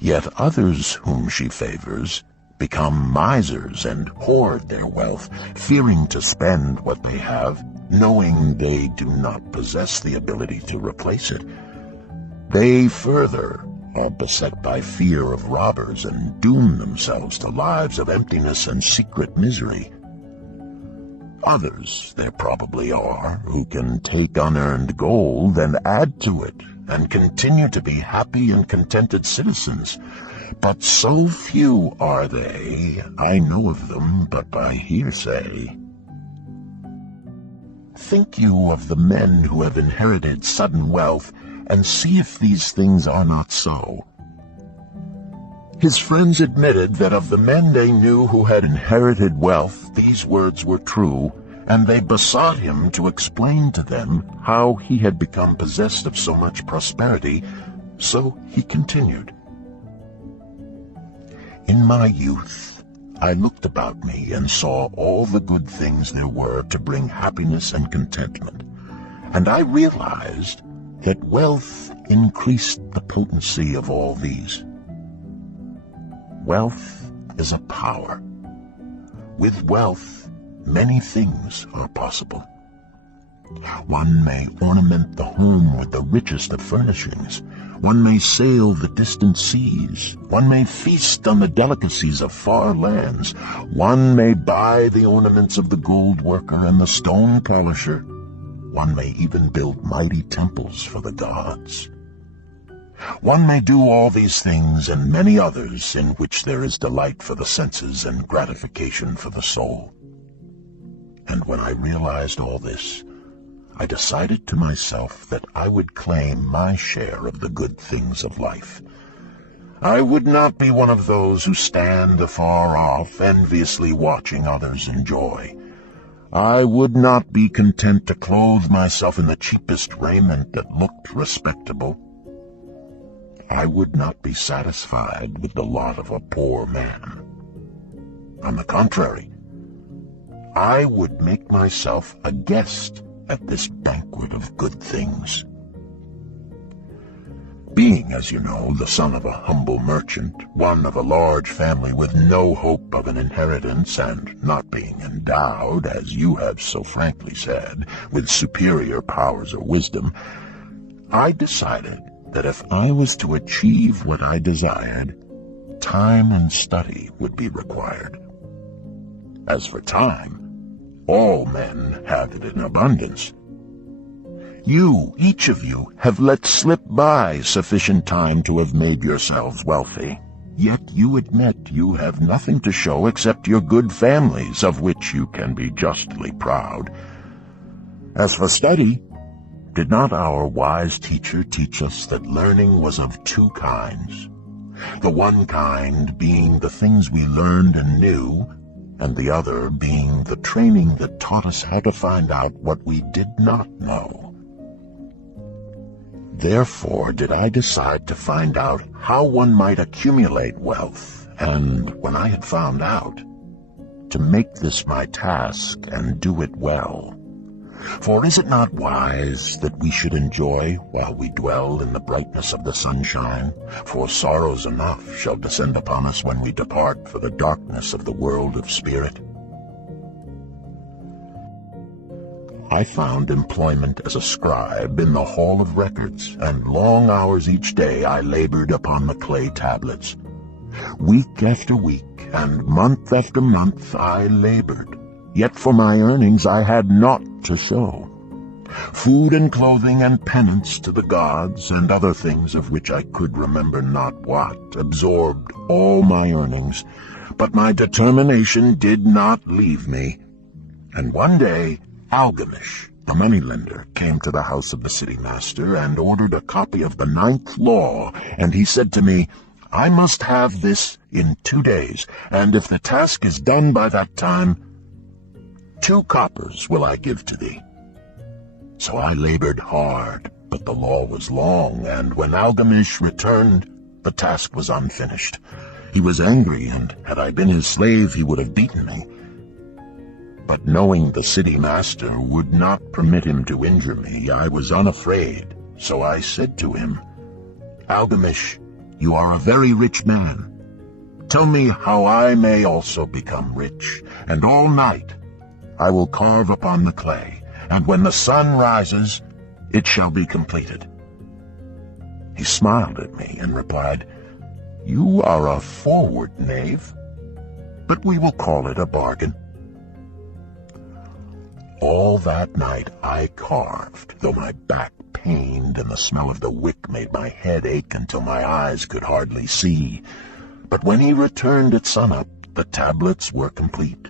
Yet others whom she favors become misers and hoard their wealth, fearing to spend what they have, knowing they do not possess the ability to replace it. They further are beset by fear of robbers and doom themselves to lives of emptiness and secret misery. Others there probably are who can take unearned gold and add to it and continue to be happy and contented citizens. But so few are they, I know of them but by hearsay. Think you of the men who have inherited sudden wealth, and see if these things are not so. His friends admitted that of the men they knew who had inherited wealth, these words were true, and they besought him to explain to them how he had become possessed of so much prosperity. So he continued, "In my youth, I looked about me and saw all the good things there were to bring happiness and contentment, and I realized that wealth increased the potency of all these. Wealth is a power. With wealth, many things are possible. One may ornament the home with the richest of furnishings. One may sail the distant seas. One may feast on the delicacies of far lands. One may buy the ornaments of the gold worker and the stone polisher. One may even build mighty temples for the gods. One may do all these things and many others in which there is delight for the senses and gratification for the soul. And when I realized all this, I decided to myself that I would claim my share of the good things of life. I would not be one of those who stand afar off, enviously watching others enjoy. I would not be content to clothe myself in the cheapest raiment that looked respectable. I would not be satisfied with the lot of a poor man. On the contrary, I would make myself a guest at this banquet of good things." Being, as you know, the son of a humble merchant, one of a large family with no hope of an inheritance, and not being endowed, as you have so frankly said, with superior powers or wisdom, I decided that if I was to achieve what I desired, time and study would be required. As for time, all men have it in abundance. You, each of you, have let slip by sufficient time to have made yourselves wealthy. Yet you admit you have nothing to show except your good families, of which you can be justly proud. As for study, did not our wise teacher teach us that learning was of two kinds? The one kind being the things we learned and knew, and the other being the training that taught us how to find out what we did not know. Therefore did I decide to find out how one might accumulate wealth, and when I had found out, to make this my task and do it well. For is it not wise that we should enjoy while we dwell in the brightness of the sunshine? For sorrows enough shall descend upon us when we depart for the darkness of the world of spirit. I found employment as a scribe in the Hall of Records, and long hours each day I labored upon the clay tablets. Week after week and month after month I labored, yet for my earnings I had naught to show. Food and clothing and penance to the gods and other things of which I could remember not what absorbed all my earnings, but my determination did not leave me. And one day Algamish, the moneylender, came to the house of the city master and ordered a copy of the 9th law, and he said to me, "I must have this in 2 days, and if the task is done by that time, 2 coppers will I give to thee." So I labored hard, but the law was long, and when Algamish returned, the task was unfinished. He was angry, and had I been his slave, he would have beaten me. But knowing the city master would not permit him to injure me, I was unafraid, so I said to him, "Algamish, You are a very rich man. Tell me how I may also become rich, and all night I will carve upon the clay, and when the sun rises, it shall be completed." He smiled at me and replied, "You are a forward knave, but we will call it a bargain." All that night I carved, though my back pained and the smell of the wick made my head ache until my eyes could hardly see. But when he returned at sunup, the tablets were complete,